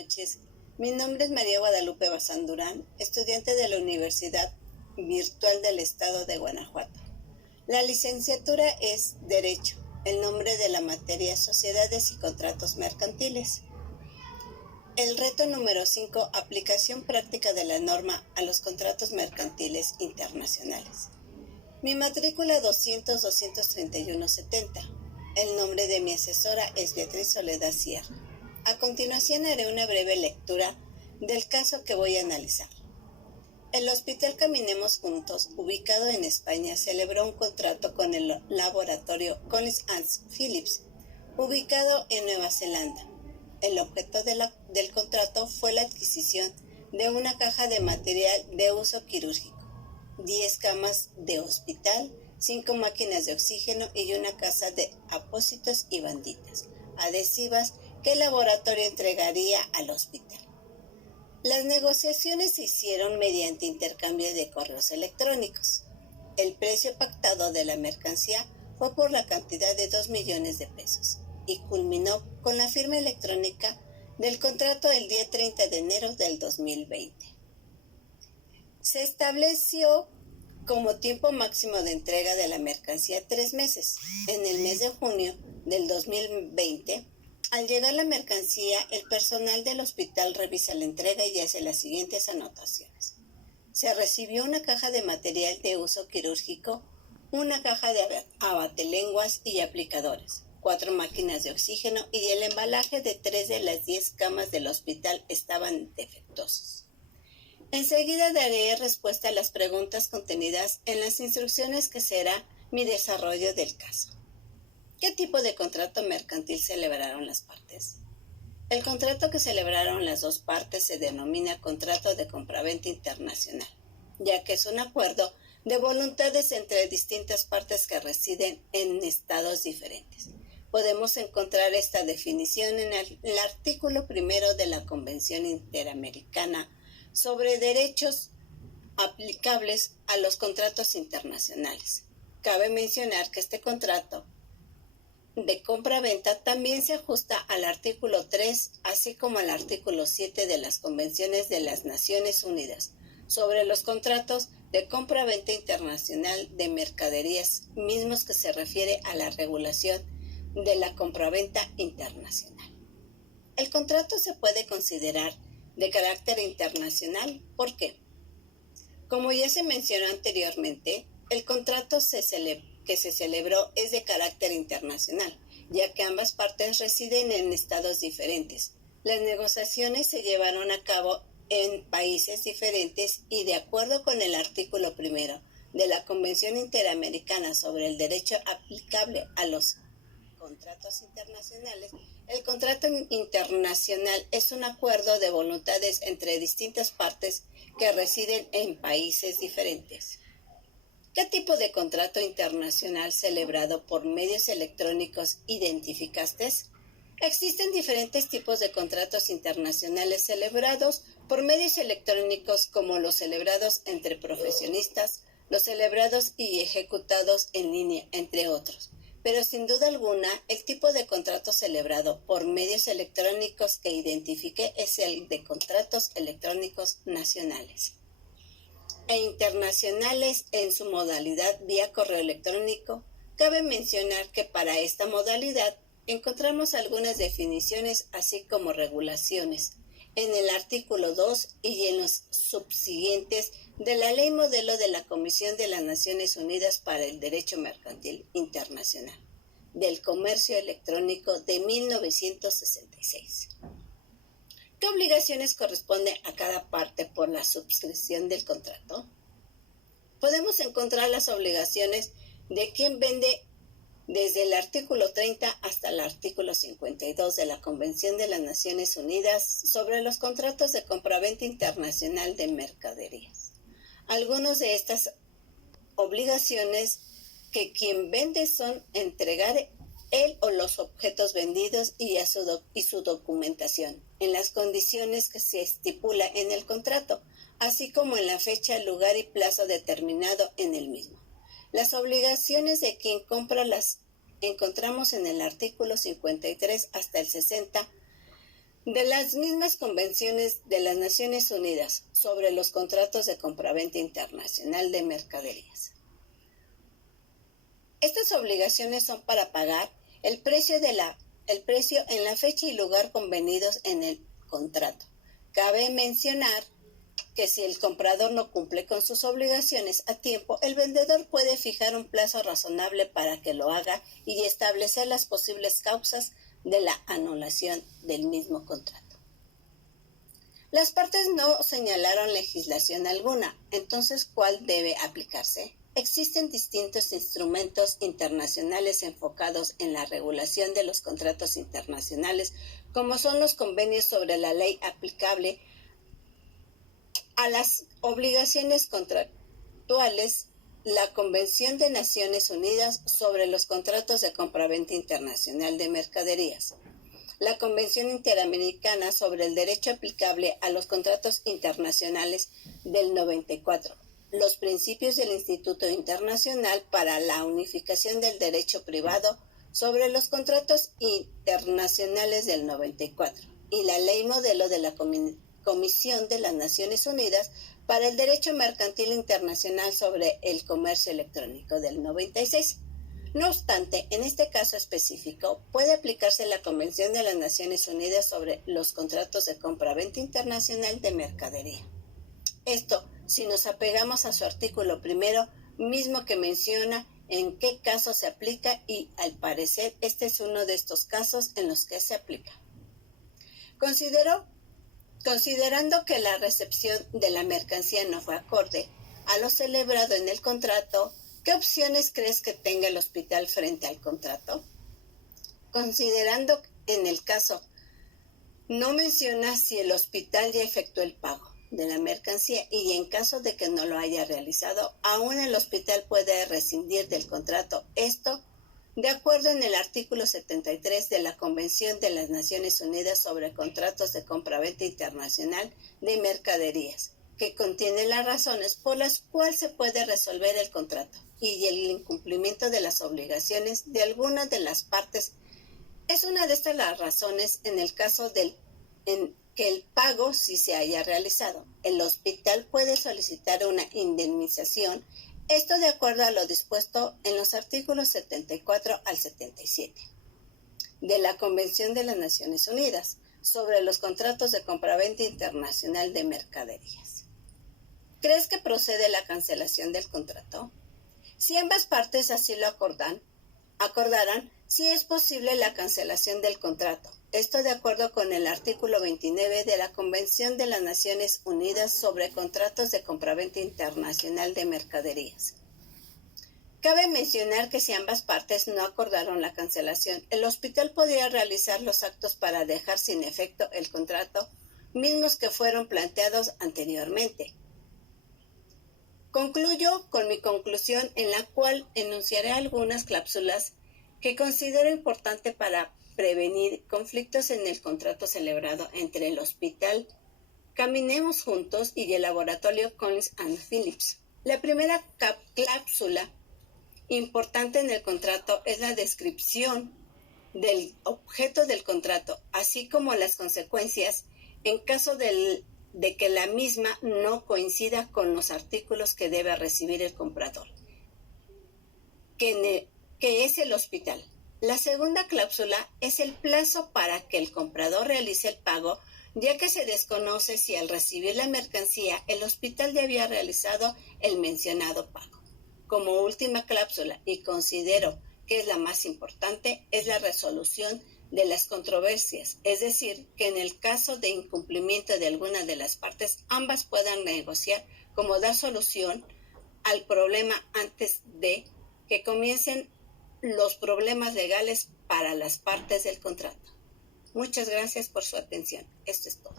Noches. Mi nombre es María Guadalupe Bazán Durán, estudiante de la Universidad Virtual del Estado de Guanajuato. La licenciatura es Derecho, el nombre de la materia Sociedades y Contratos Mercantiles. El reto número 5, aplicación práctica de la norma a los contratos mercantiles internacionales. Mi matrícula 200-231-70. El nombre de mi asesora es Beatriz Soledad Sierra. A continuación haré una breve lectura del caso que voy a analizar. El Hospital Caminemos Juntos, ubicado en España, celebró un contrato con el laboratorio Collins & Phillips, ubicado en Nueva Zelanda. El objeto del contrato fue la adquisición de una caja de material de uso quirúrgico, 10 camas de hospital, 5 máquinas de oxígeno y una caja de apósitos y banditas adhesivas que el laboratorio entregaría al hospital. Las negociaciones se hicieron mediante intercambio de correos electrónicos. El precio pactado de la mercancía fue por la cantidad de 2 millones de pesos y culminó con la firma electrónica del contrato el día 30 de enero del 2020. Se estableció como tiempo máximo de entrega de la mercancía 3 meses. En el mes de junio del 2020, al llegar la mercancía, el personal del hospital revisa la entrega y hace las siguientes anotaciones. Se recibió una caja de material de uso quirúrgico, una caja de abatelenguas y aplicadores, 4 máquinas de oxígeno y el embalaje de 3 de las 10 camas del hospital estaban defectuosos. Enseguida daré respuesta a las preguntas contenidas en las instrucciones que será mi desarrollo del caso. ¿Qué tipo de contrato mercantil celebraron las partes? El contrato que celebraron las dos partes se denomina contrato de compraventa internacional, ya que es un acuerdo de voluntades entre distintas partes que residen en estados diferentes. Podemos encontrar esta definición en el artículo 1 de la Convención Interamericana sobre derechos aplicables a los contratos internacionales. Cabe mencionar que este contrato de compra-venta también se ajusta al artículo 3, así como al artículo 7 de las Convenciones de las Naciones Unidas sobre los contratos de compra-venta internacional de mercaderías, mismos que se refiere a la regulación de la compra-venta internacional. El contrato se puede considerar de carácter internacional. ¿Por qué? Como ya se mencionó anteriormente, el contrato que se celebró es de carácter internacional, ya que ambas partes residen en estados diferentes. Las negociaciones se llevaron a cabo en países diferentes y de acuerdo con el artículo 1 de la Convención Interamericana sobre el derecho aplicable a los contratos internacionales, el contrato internacional es un acuerdo de voluntades entre distintas partes que residen en países diferentes. ¿Qué tipo de contrato internacional celebrado por medios electrónicos identificaste? Existen diferentes tipos de contratos internacionales celebrados por medios electrónicos, como los celebrados entre profesionistas, los celebrados y ejecutados en línea, entre otros. Pero sin duda alguna, el tipo de contrato celebrado por medios electrónicos que identifiqué es el de contratos electrónicos nacionales e internacionales en su modalidad vía correo electrónico. Cabe mencionar que para esta modalidad encontramos algunas definiciones así como regulaciones en el artículo 2 y en los subsiguientes de la Ley Modelo de la Comisión de las Naciones Unidas para el Derecho Mercantil Internacional del Comercio Electrónico de 1966. ¿Qué obligaciones corresponde a cada parte por la suscripción del contrato? Podemos encontrar las obligaciones de quien vende desde el artículo 30 hasta el artículo 52 de la Convención de las Naciones Unidas sobre los contratos de compraventa internacional de mercaderías. Algunas de estas obligaciones que quien vende son entregar él o los objetos vendidos y su documentación en las condiciones que se estipula en el contrato, así como en la fecha, lugar y plazo determinado en el mismo. Las obligaciones de quien compra las encontramos en el artículo 53 hasta el 60 de las mismas convenciones de las Naciones Unidas sobre los contratos de compraventa internacional de mercaderías. Estas obligaciones son para pagar el precio en la fecha y lugar convenidos en el contrato. Cabe mencionar que si el comprador no cumple con sus obligaciones a tiempo, el vendedor puede fijar un plazo razonable para que lo haga y establecer las posibles causas de la anulación del mismo contrato. Las partes no señalaron legislación alguna, entonces, ¿cuál debe aplicarse? Existen distintos instrumentos internacionales enfocados en la regulación de los contratos internacionales, como son los convenios sobre la ley aplicable a las obligaciones contractuales, la Convención de Naciones Unidas sobre los contratos de compraventa internacional de mercaderías, la Convención Interamericana sobre el derecho aplicable a los contratos internacionales del 94, los principios del Instituto Internacional para la Unificación del Derecho Privado sobre los contratos internacionales del 94 y la Ley Modelo de la Comisión de las Naciones Unidas para el Derecho Mercantil Internacional sobre el Comercio Electrónico del 96. No obstante, en este caso específico, puede aplicarse la Convención de las Naciones Unidas sobre los contratos de compraventa internacional de mercadería. Esto, si nos apegamos a su artículo primero, mismo que menciona en qué caso se aplica y, al parecer, este es uno de estos casos en los que se aplica. Considerando que la recepción de la mercancía no fue acorde a lo celebrado en el contrato, ¿qué opciones crees que tenga el hospital frente al contrato? Considerando en el caso, no menciona si el hospital ya efectuó el pago de la mercancía y en caso de que no lo haya realizado, aún el hospital puede rescindir del contrato. Esto de acuerdo en el artículo 73 de la Convención de las Naciones Unidas sobre contratos de compraventa internacional de mercaderías, que contiene las razones por las cuales se puede resolver el contrato y el incumplimiento de las obligaciones de alguna de las partes. Es una de estas las razones en el caso en que el pago sí se haya realizado. El hospital puede solicitar una indemnización, esto de acuerdo a lo dispuesto en los artículos 74 al 77 de la Convención de las Naciones Unidas sobre los contratos de compraventa internacional de mercaderías. ¿Crees que procede la cancelación del contrato? Si ambas partes así lo acordaran, sí es posible la cancelación del contrato. Esto de acuerdo con el artículo 29 de la Convención de las Naciones Unidas sobre contratos de compraventa internacional de mercaderías. Cabe mencionar que si ambas partes no acordaron la cancelación, el hospital podría realizar los actos para dejar sin efecto el contrato, mismos que fueron planteados anteriormente. Concluyo con mi conclusión, en la cual enunciaré algunas cláusulas que considero importante para prevenir conflictos en el contrato celebrado entre el Hospital Caminemos Juntos y el laboratorio Collins & Phillips. La primera cláusula importante en el contrato es la descripción del objeto del contrato, así como las consecuencias en caso de que la misma no coincida con los artículos que debe recibir el comprador, que es el hospital. La segunda cláusula es el plazo para que el comprador realice el pago, ya que se desconoce si al recibir la mercancía el hospital ya había realizado el mencionado pago. Como última cláusula, y considero que es la más importante, es la resolución de las controversias, es decir, que en el caso de incumplimiento de alguna de las partes, ambas puedan negociar cómo dar solución al problema antes de que comiencen los problemas legales para las partes del contrato. Muchas gracias por su atención. Esto es todo.